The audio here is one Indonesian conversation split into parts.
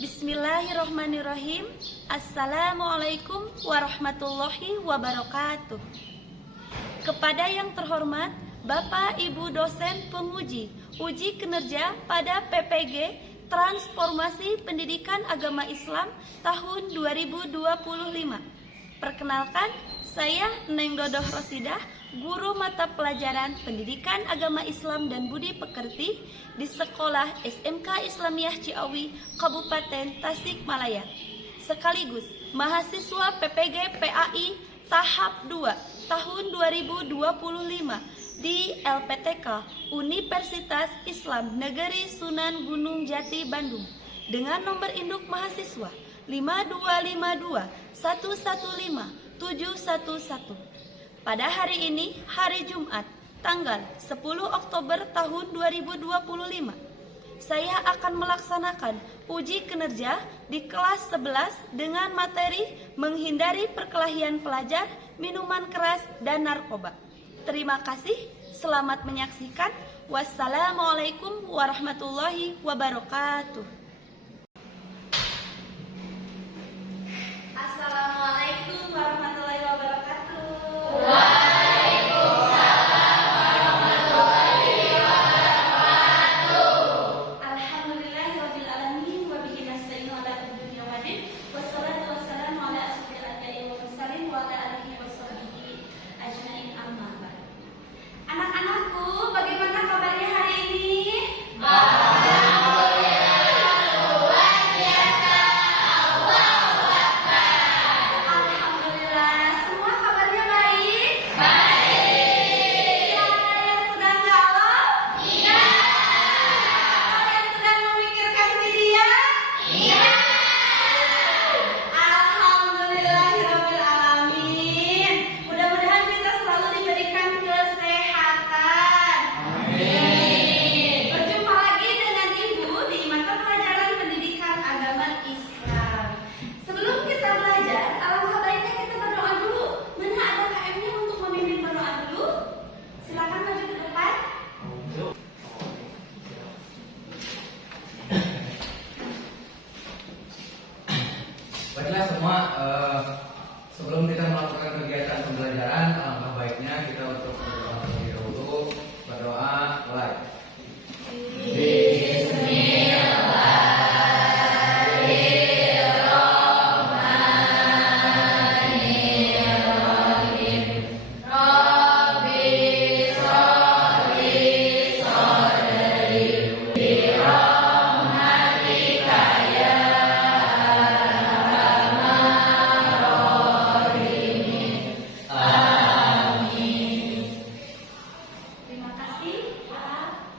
Bismillahirrahmanirrahim. Assalamualaikum warahmatullahi wabarakatuh. Kepada yang terhormat Bapak Ibu dosen penguji uji kinerja pada PPG Transformasi Pendidikan Agama Islam tahun 2025. Perkenalkan, saya Neng Dodoh Rosidah, guru mata pelajaran Pendidikan Agama Islam dan Budi Pekerti di Sekolah SMK Islamiyah Ciawi, Kabupaten Tasikmalaya. Sekaligus mahasiswa PPG PAI tahap 2 tahun 2025 di LPTK Universitas Islam Negeri Sunan Gunung Jati Bandung dengan nomor induk mahasiswa 525115711. Pada hari ini, hari Jumat, tanggal 10 Oktober tahun 2025, saya akan melaksanakan uji kinerja di kelas 11 dengan materi menghindari perkelahian pelajar, minuman keras, dan narkoba. Terima kasih, selamat menyaksikan. Wassalamualaikum warahmatullahi wabarakatuh. Assalamualaikum warahmatullahi wabarakatuh. Anak-anakku, bagaimana kabarnya hari ini? Alhamdulillah, semua kabarnya baik? Tidak ada yang sedang galau? Atau yang sedang memikirkan si dia? Alhamdulillahirrabbilalamin. Mudah-mudahan kita selalu diberikan kesehatan. Berjumpa lagi dengan Ibu di mata pelajaran Pendidikan Agama Islam. Sebelum kita belajar, alangkah baiknya kita berdoa dulu. Mana ada KM-nya untuk memimpin berdoa dulu? Silakan maju ke depan. Baiklah semua, sebelum kita melakukan kegiatan pembelajaran, alangkah baiknya kita untuk berdoa terlebih dahulu. Berdoa, mulai. Terima kasih. Maaf.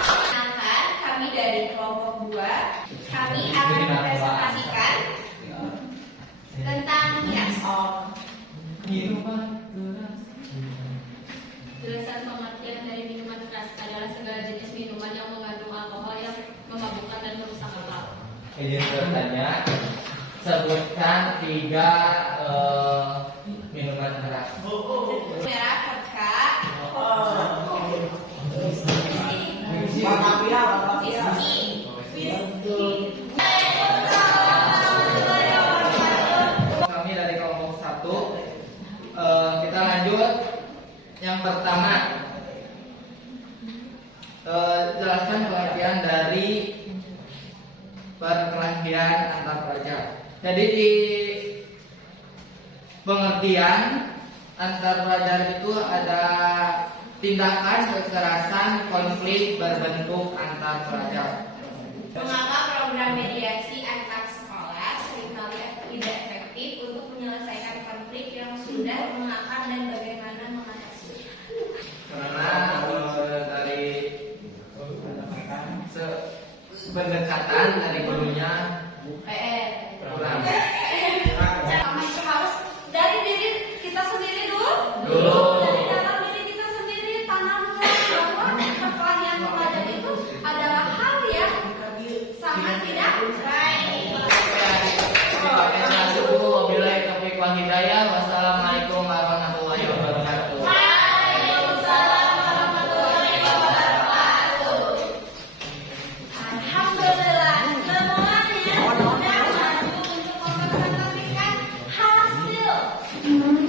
Perkenalkan, kami dari kelompok 2. Kami akan mempresentasikan tentang Jelasan pengertian dari minuman keras adalah segala jenis minuman yang mengandung alkohol yang memabukkan dan merusak akal. Izin bertanya, sebutkan 3 minuman keras. merah vodka, Kami dari kelompok 1. Kita lanjut. Yang pertama, jelaskan pengertian dari perkelahian antar pelajar. Jadi di pengertian antar pelajar itu ada tindakan kekerasan konflik berbentuk antar pelajar. mengapa program mediasi antar sekolah seringkali tidak efektif untuk menyelesaikan konflik yang sudah mengakar dan bagaimana mengatasi? Karena dari pendekatan dari gurunya kurang. Sama itu harus dari diri kita sendiri dulu. Dari dalam diri kita sendiri tanamkan bahwa perkelahian pelajar itu adalah hal yang sangat tidak baik. Wabillahi taufiq wal hidayah. Wassalamualaikum warahmatullahi wabarakatuh. Waalaikumsalam warahmatullahi wabarakatuh. Alhamdulillah, semuanya sudah mampu untuk mempresentasikan hasil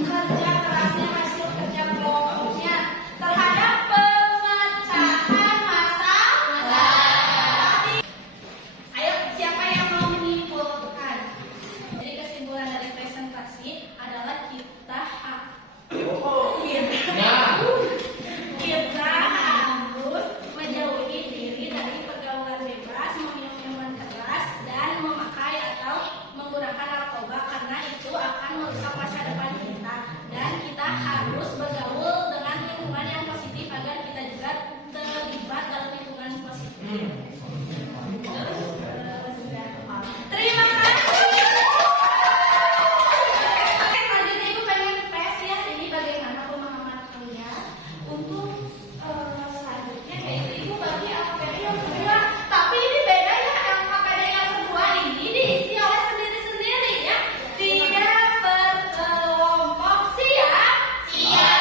kerja kerasnya, hasil kerja kelompoknya terhadap pemecahan masalah. Ayo, siapa yang mau menyimpulkan? Jadi kesimpulan dari presentasi adalah kita harus menjauhi diri dari pergaulan bebas, meminum minuman keras, dan memakai atau menggunakan narkoba karena itu akan merusak masa depan kita. Dan kita harus bergaul dengan lingkungan yang positif agar kita juga terlibat dalam lingkungan positif. Terima kasih. Selanjutnya Ibu pengen tes ya, ini bagaimana pemahaman kalian untuk selanjutnya yaitu Ibu bagi LKPD yang kedua. Tapi ini beda ya, LKPD yang kedua ini diisi oleh sendiri-sendiri ya, tidak berkelompok. Siap? Siap.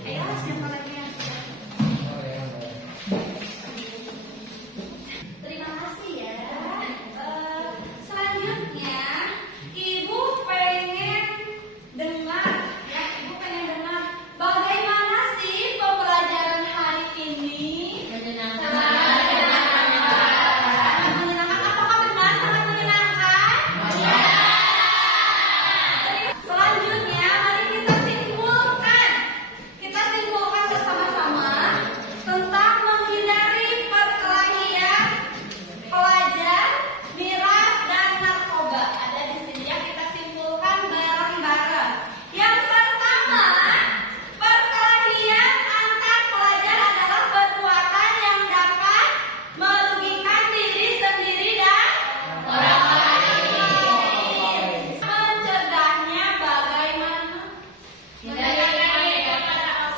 Ayo, siapa lagi yang siap? Terima kasih ya. Selanjutnya, Ibu pengen dengar ya, Ibu pengen dengar bagaimana sih pembelajaran hari ini? Sangat menyenangkan. Apakah benar sangat menyenangkan? Selanjutnya, mari kita simpulkan. Kita simpulkan bersama-sama tentang menghindari perkelahian pelajar, miras, dan narkoba. Ada di sini ya, kita simpulkan bareng-bareng. Yang pertama, perkelahian antar pelajar adalah perbuatan yang dapat merugikan diri sendiri dan orang lain. Mencegahnya bagaimana?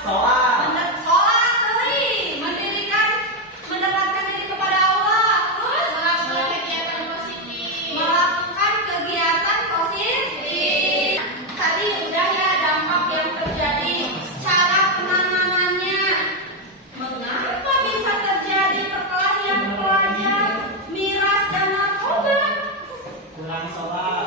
Sholat, mendekatkan diri kepada Allah, terus melakukan kegiatan positif. Tadi udah ya dampak yang terjadi, cara penanganannya. Mengapa bisa terjadi perkelahian pelajar, miras dan narkoba? Kurang sholat.